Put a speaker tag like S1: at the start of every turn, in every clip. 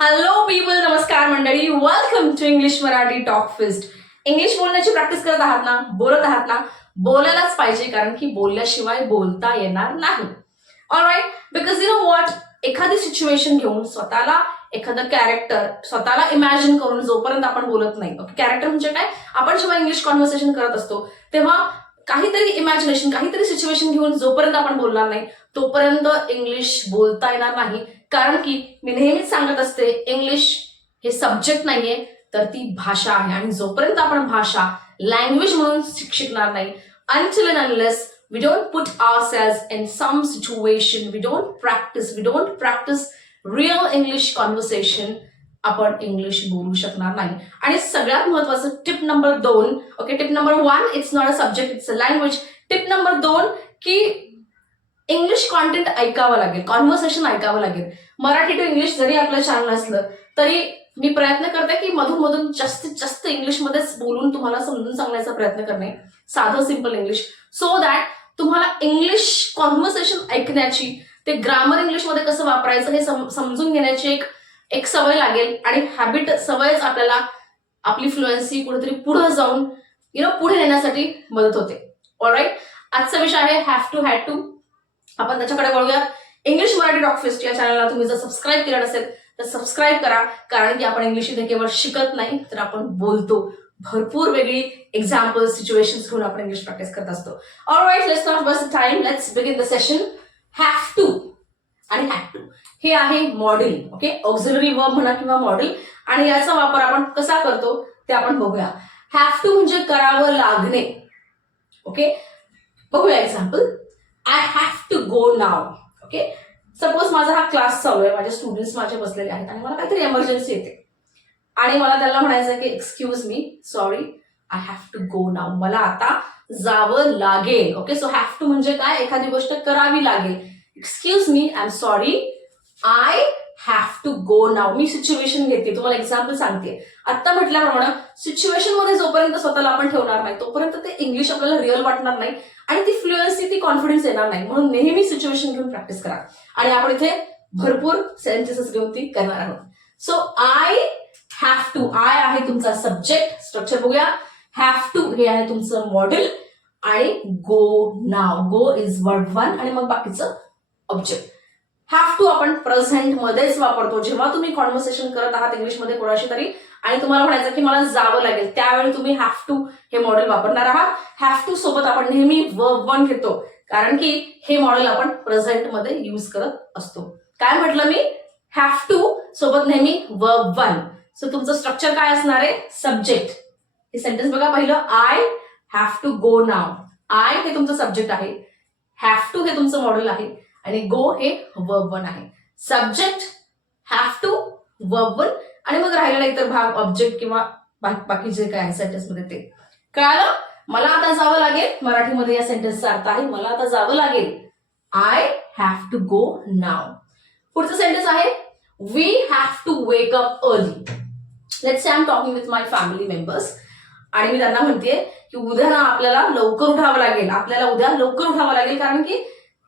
S1: Hello people नमस्कार मंडळी. Welcome to English Marathi talk first English बोलण्याची प्रॅक्टिस करत आहात ना? बोलत आहात ना? बोलायलाच पाहिजे कारण की बोलल्याशिवाय बोलता येणार नाही. Alright because you know what एखादी सिच्युएशन घेऊन स्वतःला एखादं कॅरेक्टर स्वतःला इमॅजिन करून जोपर्यंत आपण बोलत नाही. ओके कॅरेक्टर म्हणजे काय? आपण जेव्हा इंग्लिश कॉन्व्हर्सेशन करत असतो तेव्हा काहीतरी इमॅजिनेशन काहीतरी सिच्युएशन घेऊन जोपर्यंत आपण बोलणार नाही तोपर्यंत इंग्लिश बोलता येणार नाही. कारण की मी नेहमीच सांगत असते इंग्लिश हे सब्जेक्ट नाहीये तर ती भाषा आहे. आणि जोपर्यंत आपण भाषा लँग्वेज म्हणून शिकणार नाही until and unless we don't put ourselves in some situation, we don't practice, we don't practice real English conversation, आपण इंग्लिश बोलू शकणार नाही. आणि सगळ्यात महत्वाचं टिप नंबर दोन okay tip number one it's not a subject it's a language tip number दोन की इंग्लिश कॉन्टेंट ऐकावं लागेल कॉन्व्हर्सेशन ऐकावं लागेल. मराठी टू इंग्लिश जरी आपलं चॅनल असलं तरी मी प्रयत्न करते की मधून मधून जास्तीत जास्त इंग्लिशमध्येच बोलून तुम्हाला समजून सांगण्याचा प्रयत्न करणे. साधं सिंपल इंग्लिश सो दॅट तुम्हाला इंग्लिश कॉन्व्हर्सेशन ऐकण्याची ते ग्रामर इंग्लिशमध्ये कसं वापरायचं हे सम- समजून घेण्याची एक एक सवय लागेल. आणि हॅबिट सवयच आपल्याला आपली फ्लुएन्सी कुठेतरी पुढे जाऊन यु नो पुढे नेण्यासाठी मदत होते. ऑलराईट आजचा विषय आहे हॅव टू हॅड टू आपण त्याच्याकडे वळूया इंग्लिश मराठी डॉक या चॅनलला तुम्ही जर सबस्क्राईब केलं नसेल तर सबस्क्राईब करा. कारण की आपण इंग्लिश इथे केवळ शिकत नाही तर आपण बोलतो. भरपूर वेगळी एक्झाम्पल सिच्युएशन घेऊन आपण इंग्लिश प्रॅक्टिस करत असतो. Alright let's not bus time let's begin the session have to आणि हॅव टू हे आहे मॉडेल ओके ऑक्झिलरी वर्ब म्हणा किंवा मॉडेल आणि याचा वापर आपण कसा करतो ते आपण बघूया. हॅव टू म्हणजे करावं लागणे ओके बघूया example I have to go now okay suppose माझा हा क्लास चालू आहे माझे स्टुडंट्स माझे बसलेले आहेत आणि मला काहीतरी एमर्जन्सी येते. आणि मला त्याला म्हणायचं आहे की excuse me sorry I have to go now मला आता जावं लागेल. ओके सो हॅव टू म्हणजे काय? एखादी गोष्ट करावी लागेल. Excuse me I am sorry I have to go now me situation घेते तुम्हाला एक्झाम्पल सांगते. आता म्हटल्याप्रमाणे सिच्युएशनमध्ये जोपर्यंत स्वतःला आपण ठेवणार नाही तोपर्यंत ते इंग्लिश आपल्याला रिअल वाटणार नाही आणि ती फ्लुएन्सी ती कॉन्फिडन्स येणार नाही. म्हणून नेहमी सिच्युएशन घेऊन प्रॅक्टिस करा. आणि आपण इथे भरपूर सेन्टेन्सेस घेऊन ती करणार आहोत. So I have to I आहे तुमचा सब्जेक्ट स्ट्रक्चर बघूया. हॅव टू हे आहे तुमचं मॉडेल आणि go now go is word one आणि मग बाकीचं ऑब्जेक्ट हॅव टू आपण प्रेझेंट मध्येच वापरतो. जेव्हा तुम्ही कॉन्व्हर्सेशन करत आहात इंग्लिशमध्ये कोणाशी तरी आणि तुम्हाला म्हणायचं की मला जावं लागेल त्यावेळी तुम्ही हॅव टू हे मॉडेल वापरणार आहात. हॅव टू सोबत आपण नेहमी वर्ब वन घेतो. कारण की हे मॉडेल आपण प्रेझेंटमध्ये युज करत असतो. काय म्हटलं मी? हॅव टू सोबत नेहमी वर्ब वन सो तुमचं स्ट्रक्चर काय असणार आहे? सब्जेक्ट हे सेंटेन्स बघा पहिलं. I have to go now I हे तुमचं सब्जेक्ट आहे. हॅव टू हे तुमचं मॉडेल आहे. आणि गो हे वर्ब वन आहे. Subject have to verb one आणि मग राहिलेला इतर भाग ऑब्जेक्ट किंवा बाकी जे काय आहे ते. कळालं? मला आता जावं लागेल. मराठीमध्ये या सेंटेन्सचा अर्थ आहे मला आता जावं लागेल. I have to go now पुढचं सेंटेन्स आहे we have to wake up early let's I am talking with my family members आणि मी त्यांना म्हणते की उद्या ना आपल्याला लवकर उठावं लागेल. आपल्याला उद्या लवकर उठावं लागेल. कारण की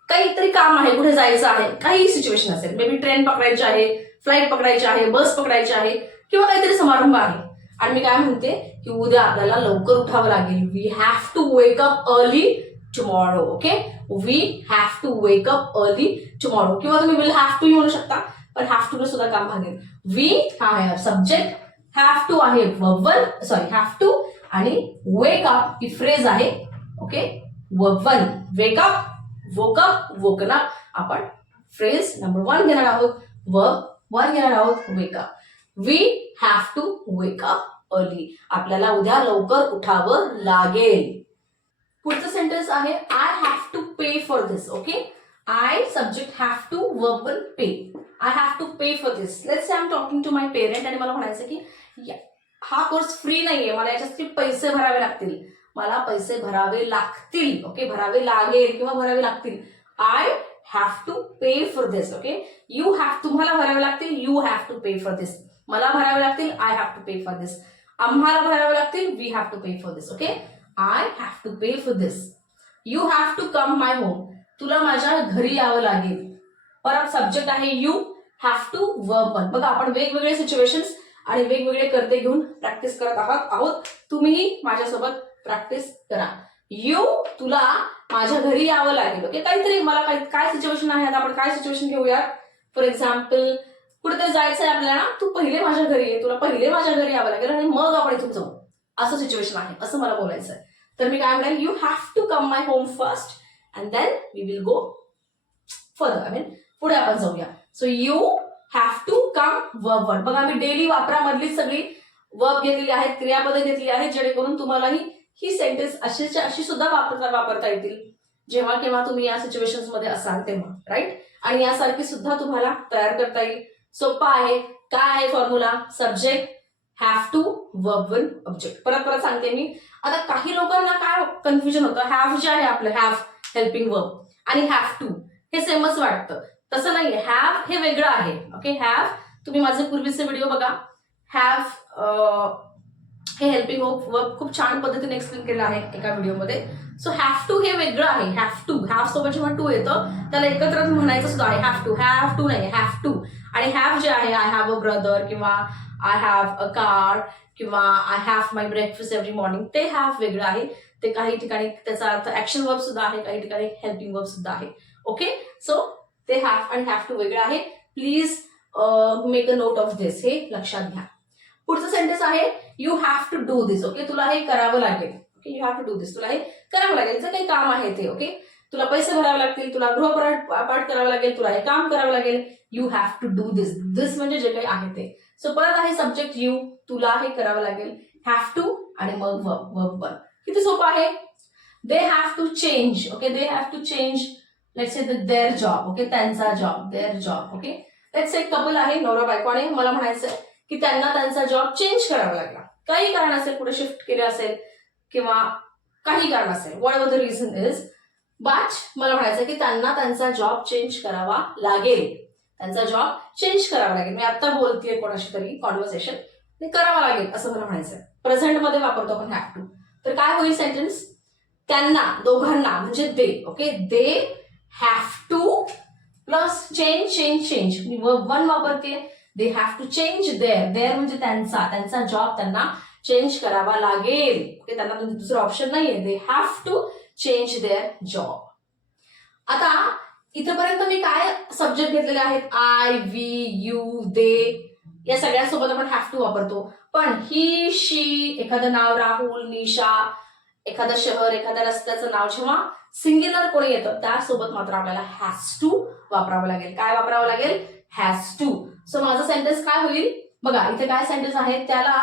S1: काहीतरी काम आहे कुठे जायचं आहे काही सिच्युएशन असेल. मे बी ट्रेन पकडायची आहे फ्लाईट पकडायची आहे बस पकडायची आहे किंवा काहीतरी समारंभ आहे. आणि मी काय म्हणते की उद्या आपल्याला लवकर उठावं लागेल. We have to wake up early tomorrow okay we have to wake up early tomorrow किंवा तुम्ही विल हॅव टू म्हणू शकता पण हॅव टू सुद्धा काम भागेल. वी हा आहे सब्जेक्ट हॅव टू आहे वर्बल सॉरी हॅव टू आणि वेक अप ही फ्रेज आहे okay one wake up woke up woken up आपण फ्रेज नंबर वन घेणार आहोत व वन घेणार आहोत wake up we have to wake up early आपल्याला उद्या लवकर उठावं लागेल. पुढचं सेंटेन्स आहे I have to pay for this okay I subject have to verbal pay I have to pay for this let's I am talking to my parent आणि मला म्हणायचं की हा कोर्स फ्री नाहीये. मला याच्यासाठी पैसे भरावे लागतील. मला पैसे भरावे लागतील ओके भरावे लागेल किंवा भरावे लागतील. I have to pay for this okay you have तुम्हाला भरावे लागतील you have to pay for this मला भरावे लागतील I have to pay for this आम्हाला भरावे लागतील we have to pay for this okay I have to pay for this you have to come my home तुला माझ्या घरी यावं लागेल. परत सब्जेक्ट आहे you have to work one बघा आपण वेगवेगळे सिच्युएशन्स आणि वेगवेगळे करते घेऊन प्रॅक्टिस करत आहात. आहोत तुम्हीही माझ्यासोबत प्रॅक्टिस करा. यू तुला माझ्या घरी यावं लागेल ओके काहीतरी मला काही काय सिच्युएशन आहे? आता आपण काय सिच्युएशन घेऊयात? फॉर एक्झाम्पल कुठेतरी जायचं आहे आपल्याला तू पहिले माझ्या घरी ये तुला पहिले माझ्या घरी यावं लागेल आणि मग आपण इथून जाऊ. असं सिच्युएशन आहे असं मला बोलायचं आहे तर मी काय म्हणेल you have to come my home first and then we will go further I mean पुढे आपण जाऊया. So you have to come verb word बघा मी डेली वापरामधली सगळी वर्ब घेतलेली आहेत क्रियापदे घेतली आहेत जेणेकरून तुम्हालाही ही सेंटेन्स अशीच्या अशी सुद्धा वापरता वापरता येतील. जेव्हा केव्हा तुम्ही या सिच्युएशनमध्ये असाल तेव्हा राईट आणि यासारखी सुद्धा तुम्हाला तयार करता येईल. सोपा आहे. काय आहे formula subject have to verb one object परत परत सांगते मी. आता काही लोकांना काय कन्फ्युजन होतं? हॅव जे आहे आपलं हॅव हेल्पिंग वर्ब आणि हॅव टू हे सेमच वाटतं. तसं नाहीये. हॅव हे वेगळं आहे. ओके हॅव तुम्ही माझे पूर्वीचे व्हिडिओ बघा. हॅव हे हेल्पिंग वर्ब खूप छान पद्धतीने एक्सप्लेन केलं आहे एका व्हिडिओमध्ये सो हॅव टू हे वेगळं आहे. हॅव टू हॅव सोबत जेव्हा टू येतं त्याला एकत्र म्हणायचं सुद्धा आहे. हॅव टू हॅव टू नाही. हॅव टू आणि हॅव जे आहे आय हॅव अ ब्रदर किंवा आय हॅव अ कार किंवा I have my breakfast every morning ते हॅव वेगळं आहे. ते काही ठिकाणी त्याचा अर्थ ऍक्शन वर्ब सुद्धा आहे काही ठिकाणी हेल्पिंग वर्ब सुद्धा आहे. ओके सो ते हॅव आणि हॅव टू वेगळं आहे. Please make a note of this हे लक्षात घ्या. पुढचं सेंटेन्स आहे you have to do this okay तुला हे करावं लागेल. Okay you have to do this तुला हे करावं लागेल. जे काही काम आहे ते ओके तुला पैसे भरावे लागतील तुला गृहपाठ पाठ करावं लागेल तुला हे काम करावं लागेल. You have to do this this म्हणजे जे काही आहे ते. सो परत आहे सब्जेक्ट यू तुला हे करावं लागेल. हॅव टू आणि मग वर्क वर्ब वन किती सोपं आहे? They have to change okay they have to change let's say their job okay त्यांचा job their job okay let's एक कपल आहे नवरा बायको आणि मला म्हणायचं की त्यांना त्यांचा जॉब चेंज करावा लागला. काही कारण असेल कुठे शिफ्ट केले असेल किंवा काही कारण असेल. What were the reason is बाच मला म्हणायचं की त्यांना त्यांचा जॉब चेंज करावा लागेल. त्यांचा जॉब चेंज करावा लागेल. मी आता बोलतेय कोणाशी तरी कॉन्व्हर्सेशन ते करावं लागेल असं मला म्हणायचं प्रेझेंटमध्ये वापरतो आपण हॅव टू तर काय होईल सेंटेन्स त्यांना दोघांना म्हणजे they okay they have to plus change change change me one वापरते they have to change their their म्हणजे त्यांचा त्यांचा जॉब त्यांना चेंज करावा लागेल. ओके त्यांना दुसरं ऑप्शन नाहीये. They have to change their job आता इथपर्यंत मी काय सब्जेक्ट घेतलेले आहेत? आय वी यू दे या सगळ्यांसोबत आपण हॅव टू वापरतो. पण ही शी एखादं नाव राहुल निशा एखादं शहर एखाद्या रस्त्याचं नाव जेव्हा सिंग्युलर कोणी येतं त्यासोबत मात्र आपल्याला हॅज टू वापरावं लागेल. काय वापरावं लागेल? हॅज टू सो माझं सेंटेन्स काय होईल? बघा इथे काय सेंटेन्स आहे त्याला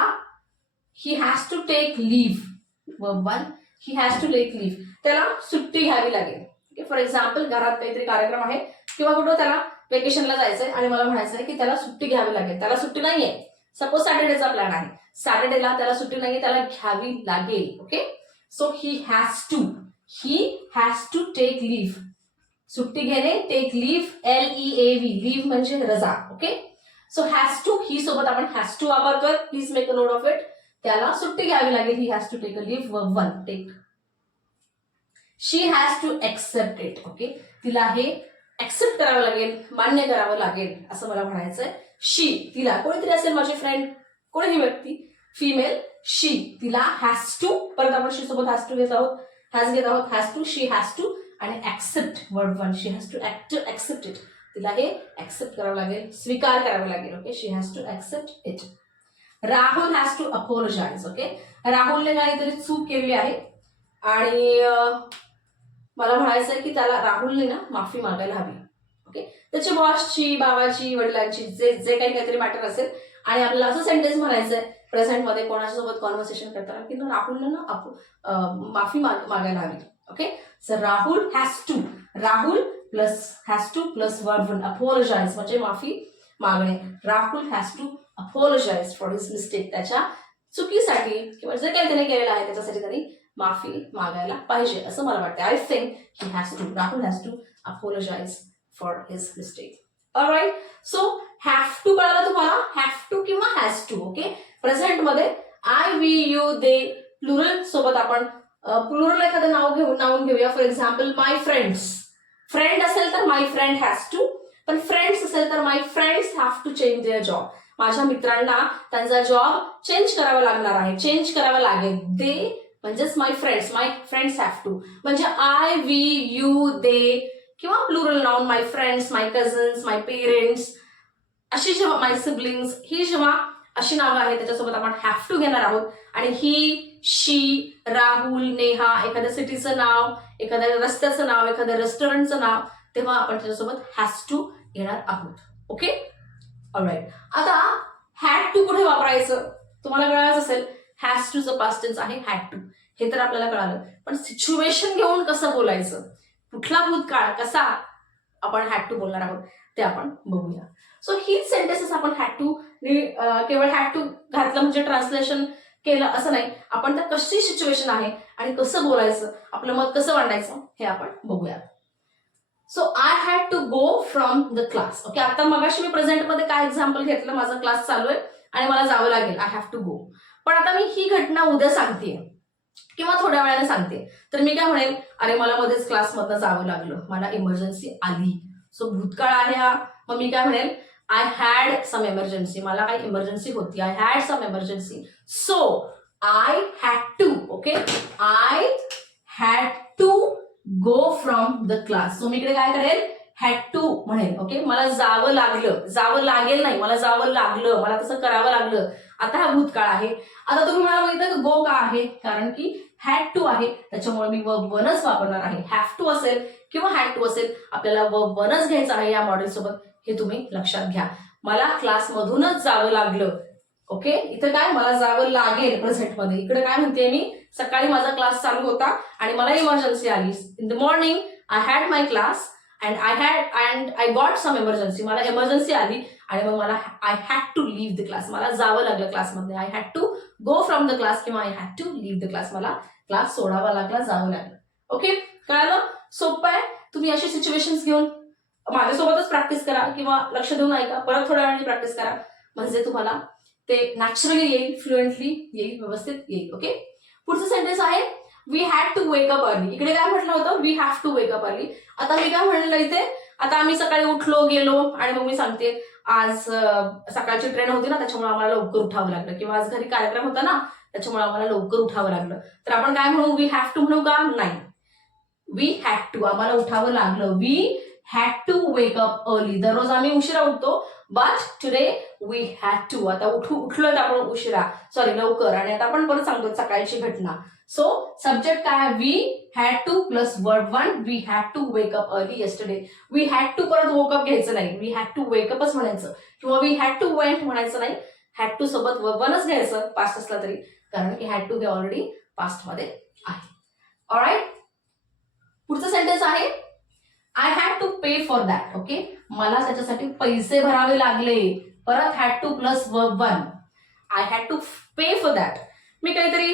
S1: he has to take leave one he has to take leave त्याला सुट्टी घ्यावी लागेल. फॉर एक्झाम्पल घरात काहीतरी कार्यक्रम आहे किंवा कुठं त्याला वेकेशनला जायचंय आणि मला म्हणायचं आहे की त्याला सुट्टी घ्यावी लागेल. त्याला सुट्टी नाहीये. सपोज सॅटर्डेचा प्लॅन आहे. सॅटर्डेला त्याला सुट्टी नाहीये त्याला घ्यावी लागेल. Okay so he has to he has to take leave सुट्टी घेणे take leave L E A V leave म्हणजे रजा okay so has to he सोबत आपण हॅज टू वापरतोय please make a note of it त्याला सुट्टी घ्यावी लागेल he has to take a leave one take she has to accept it okay तिला हे ऍक्सेप्ट करावं लागेल मान्य करावं लागेल असं मला म्हणायचंय. शी तिला कोणीतरी असेल माझी फ्रेंड कोणीही व्यक्ती? फिमेल शी तिला हॅज टू परत आपण शी सोबत हॅज टू घेत आहोत. हॅज घेत आहोत has to she has to आणि accept word one she has to act accept it तिला हे ऍक्सेप्ट करावं लागेल स्वीकार करावं लागेल okay she has to accept it Rahul has to apologize okay राहुलने काहीतरी चूक केली आहे. आणि मला म्हणायचं आहे की त्याला राहुलने ना माफी मागायला हवी ओके त्याच्या बॉसची बाबाची वडिलांची जे जे काही काहीतरी मॅटर असेल. आणि आपल्याला असं सेंटेन्स म्हणायचं आहे प्रेझेंटमध्ये कोणाच्यासोबत कॉन्व्हर्सेशन करताना की राहुलने ना माफी मागायला हवी okay sir Rahul has to Rahul plus has to plus verb one. Apologize. म्हणजे माफी मागणे Rahul has to apologize for his mistake त्याच्या चुकीसाठी किंवा जे काही त्याने केलेलं आहे त्याच्यासाठी त्यांनी माफी मागायला पाहिजे असं मला वाटतं I think he has to Rahul has to apologise for his mistake right so have to कळालं तुम्हाला? हॅव टू किंवा has to okay प्रेझेंटमध्ये I we you they plural सोबत आपण प्लुरल एखादं नाव घेऊन नावून घेऊया. For example my friends friend असेल तर माय फ्रेंड हॅज टू पण फ्रेंड्स असेल तर my friends have to change their job माझ्या मित्रांना त्यांचा जॉब चेंज करावा लागणार आहे. चेंज करावा लागेल. दे म्हणजेच my friends my friends have to म्हणजे आय वी यू दे किंवा plural noun my friends my cousins my parents अशी जेव्हा माय सिबलिंग्स ही जेव्हा अशी नावं आहेत त्याच्यासोबत आपण हॅव टू घेणार आहोत. आणि ही शी राहुल नेहा एखाद्या सिटीचं नाव एखाद्या रस्त्याचं नाव एखाद्या रेस्टॉरंटचं नाव तेव्हा आपण त्याच्यासोबत हॅज टू घेणार आहोत. ओके ऑलराईट आता हॅड टू कुठे वापरायचं? तुम्हाला कळायचं असेल हॅज टूचं पास्टेन्स आहे हॅड टू हे तर आपल्याला कळालं. पण सिच्युएशन घेऊन कसं बोलायचं? कुठला भूतकाळ कसा आपण हॅड टू बोलणार आहोत ते आपण बघूया. सो हीच सेंटेन्सेस आपण हॅड टू uh, केवळ हॅड टू घातलं म्हणजे ट्रान्सलेशन केलं असं नाही. आपण त्या कशी सिच्युएशन आहे आणि कसं बोलायचं आपलं मत कसं मांडायचं हे आपण बघूया. So I had to go from the class okay आता मगाशी मी प्रेझेंटमध्ये काय एक्झाम्पल घेतलं? माझा क्लास चालू आहे आणि मला जावं लागेल. आय हॅव टू गो पण आता मी ही घटना उद्या सांगते. किंवा थोड्या वेळाने सांगते. तर मी काय म्हणेल? अरे मला मध्येच क्लासमधनं जावं लागलं. मला इमर्जन्सी आली. सो भूतकाळ आहे हा. मग मी काय म्हणेल? आय हॅड सम एमर्जन्सी मला काही इमर्जन्सी होती. I had some emergency so I had to okay I had to go from the class so मी इकडे काय करेल? हॅड टू म्हणेल ओके मला जावं लागलं. जावं लागेल नाही. मला जावं लागलं. मला तसं करावं लागलं. आता हा भूतकाळ आहे. आता तुम्ही मला माहिती गो का आहे? कारण की हॅड टू आहे. त्याच्यामुळे मी वर्ब वनच वापरणार आहे. हॅव टू असेल किंवा हॅड टू असेल आपल्याला वर्ब वनच घ्यायचं आहे या मॉडेल सोबत. हे तुम्ही लक्षात घ्या. मला क्लासमधूनच जावं लागलं. ओके? इथं काय? मला जावं लागेल प्रेझेंटमध्ये इकडे काय म्हणते मी? सकाळी माझा क्लास चालू होता आणि मला इमर्जन्सी आली. In the morning I had my class and I had and I got some emergency मला इमर्जन्सी आली आणि मग मला I had to leave the class मला जावं लागलं क्लासमध्ये I had to go from the class किंवा I had to leave the class मला क्लास सोडावा लागला जावं लागलं. ओके? कळालं? सोपं आहे. तुम्ही अशी सिच्युएशन घेऊन माझ्यासोबतच प्रॅक्टिस करा किंवा लक्ष देऊन ऐका. परत थोड्या वेळाने प्रॅक्टिस करा. म्हणजे तुम्हाला ते नॅचरली येईल फ्लुएंटली येईल व्यवस्थित येईल. ओके पुढचं सेंटेन्स आहे we had to wake up early इकडे काय म्हटलं होतं? We have to wake up early आता मी काय म्हणलं इथे? आता आम्ही सकाळी उठलो गेलो आणि मग मी सांगते आज सकाळची ट्रेन होती ना त्याच्यामुळे आम्हाला लवकर उठावं लागलं. किंवा आज घरी कार्यक्रम होता ना त्याच्यामुळे आम्हाला लवकर उठावं लागलं. तर आपण काय म्हणू? वी हॅव टू म्हणू का? नाही. वी हॅड टू आम्हाला उठावं लागलं. We had to wake up early दररोज आम्ही उशिरा उठतो but today we had to आता उठू उठलोय आपण उशिरा. सॉरी लवकर. आणि आता आपण परत सांगतो सकाळची घटना. सो सब्जेक्ट काय we had to plus word one we had to wake up early yesterday we had to परत वोकअप घ्यायचं नाही. वी हॅड टू वेकअपच म्हणायचं. किंवा वी हॅड टू वेंट म्हणायचं नाही. हॅड टू सोबत वनच घ्यायचं. पास्ट असला तरी. कारण की हॅड टू हे ऑलरेडी पास्टमध्ये आहे. ऑलराईट पुढचं सेंटेन्स आहे. I had to pay for that okay मला त्याच्यासाठी पैसे भरावे लागले. परत had to plus one I had to pay for that मी काहीतरी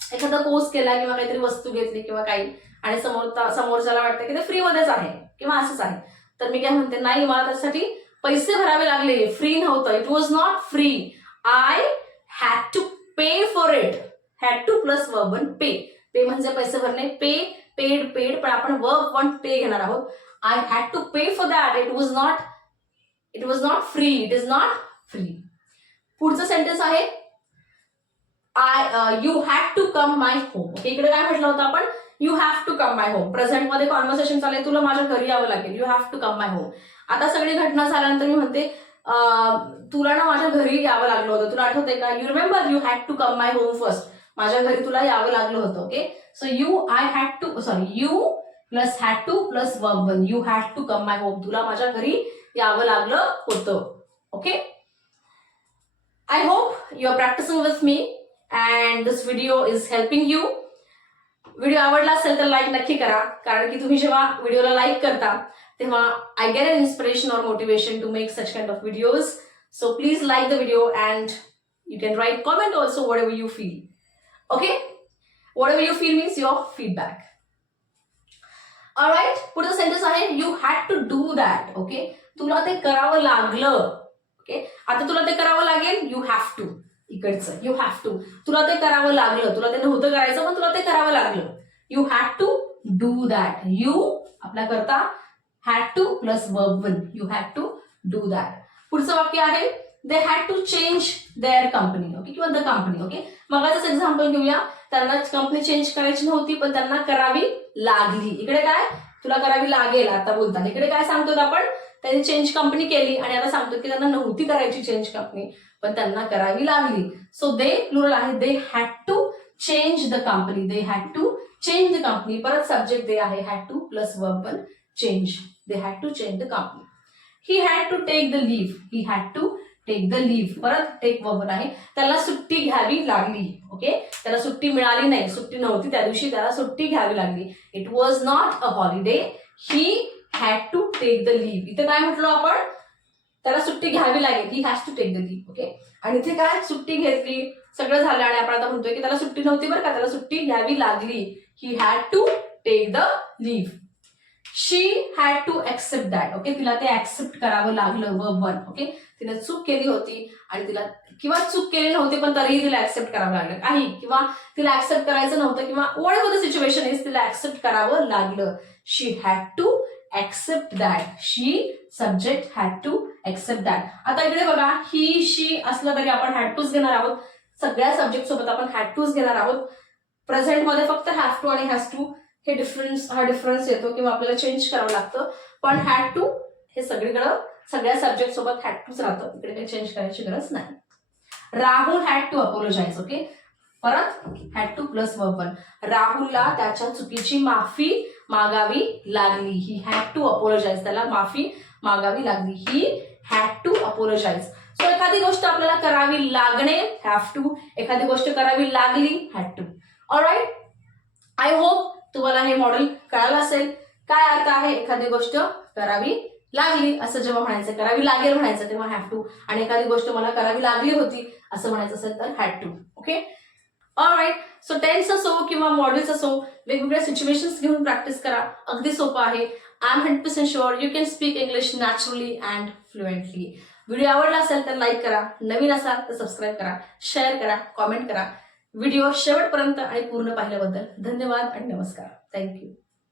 S1: एखादा कोर्स केला किंवा काहीतरी वस्तू घेतली किंवा काही. आणि समोर समोरच्याला वाटतं की ते फ्रीमध्येच आहे किंवा असंच आहे. तर मी काय म्हणते नाही मला त्यासाठी पैसे भरावे लागले. फ्री नव्हतं. It was not free I had to pay for it had to plus one pay pay म्हणजे पैसे भरणे. पे पेड पेड पण आपण वर्क वन पे घेणार आहोत. I had to pay for that it was not it was not free it is not free पुढचं sentence आहे I you had to come my home okay इकडे काय म्हटलं होतं आपण? You have to come my home प्रेझेंटमध्ये conversation चालू तुला माझ्या घरी यावं लागेल. You have to come my home आता सगळी घटना झाल्यानंतर मी म्हणते uh, तुला ना माझ्या घरी यावं लागलं होतं. तुला आठवतंय का? You remember you had to come my home first माझ्या घरी तुला यावं लागलं होतं okay so you I had to sorry you plus had to plus one you had to come my home तुला माझ्या घरी यावं लागलं होतं okay I hope you are practising with me and this video is helping you video आवडला असेल तर like नक्की करा कारण की तुम्ही जेव्हा व्हिडिओला लाईक करता तेव्हा I get an inspiration or motivation to make such kind of videos so please like the video and you can write comment also whatever you feel okay Whatever you you feel means feedback. Feedback right पुढचं sentence आहे you had to do that okay तुला ते करावं लागलं okay आता तुला ते करावं लागेल? यू हॅव टू इकडचं. यू हॅव टू तुला ते करावं लागलं. तुला ते नव्हतं करायचं पण तुला ते करावं लागलं. You had to do that you आपला करता had to plus verb one you had to do that पुढचं वाक्य आहे they had to change their company okay किंवा द कंपनी ओके मगाच एक्झाम्पल घेऊया. त्यांना कंपनी चेंज करायची नव्हती पण त्यांना करावी लागली. इकडे काय? तुला करावी लागेल आता बोलताना. इकडे काय सांगतो आपण? त्यांनी चेंज कंपनी केली आणि आता सांगतो की त्यांना नव्हती करायची चेंज कंपनी पण त्यांना करावी लागली. सो दे प्लुरल आहे they had to change the company they had to change the company परत सब्जेक्ट दे आहे हॅड टू प्लस वर्ब पण change they had to change the company he had to take the leave he had to take the leave परत take verb आहे. त्याला सुट्टी घ्यावी लागली. Okay त्याला सुट्टी मिळाली नाही. सुट्टी नव्हती त्या दिवशी. त्याला सुट्टी घ्यावी लागली. It was not a holiday he had to take the leave इथे काय म्हटलो आपण? त्याला सुट्टी घ्यावी लागेल. He has to take the leave okay आणि इथे काय? सुट्टी घेतली. सगळं झालं आणि आपण आता म्हणतोय की त्याला सुट्टी नव्हती बरं का. त्याला सुट्टी घ्यावी लागली. He had to take the leave she had to accept that okay तिला ते ऍक्सेप्ट करावं लागलं व वन ओके तिने चूक केली होती आणि तिला किंवा चूक केली नव्हती पण तरीही तिला ऍक्सेप्ट करावं लागलं. काही किंवा तिला ऍक्सेप्ट करायचं नव्हतं किंवा whatever the situation is तिला ऍक्सेप्ट करावं लागलं. She had to accept that she subject had to accept that आता इकडे बघा ही शी असलं तरी आपण हॅड टूच घेणार आहोत. सगळ्या सब्जेक्ट सोबत आपण हॅड टूच घेणार आहोत. प्रेझेंटमध्ये फक्त हॅव टू आणि हॅज टू हे डिफरन्स हा डिफरन्स येतो किंवा आपल्याला चेंज करावं लागतं. पण हॅड टू हे सगळीकडं सगळ्या सब्जेक्ट सोबत हॅड टूच राहतं. इकडे काही चेंज करायची गरज नाही. Rahul had to apologise okay परत हॅड टू प्लस वन राहुलला त्याच्या चुकीची माफी मागावी लागली. ही हॅड टू अपोलोजाईज त्याला माफी मागावी लागली. He had to apologise so एखादी गोष्ट आपल्याला करावी लागणे हॅव टू एखादी गोष्ट करावी लागली had to all right I hope तुम्हाला हे मॉडेल कळालं असेल काय अर्थ आहे एखादी गोष्ट करावी लागली असं जेव्हा म्हणायचं करावी लागेल म्हणायचं तेव्हा हॅव टू आणि एखादी गोष्ट मला करावी लागली होती असं म्हणायचं असेल तर had to okay right so tense असो किंवा मॉडेल्स असो वेगवेगळ्या सिच्युएशन्स घेऊन प्रॅक्टिस करा. अगदी सोपं आहे. I am hundred percent sure you can speak English naturally and fluently video आवडला असेल तर लाईक करा. नवीन असाल तर सबस्क्राईब करा. शेअर करा. कॉमेंट करा. व्हिडिओ शेवटपर्यंत आणि पूर्ण पाहिल्याबद्दल धन्यवाद आणि नमस्कार. थँक्यू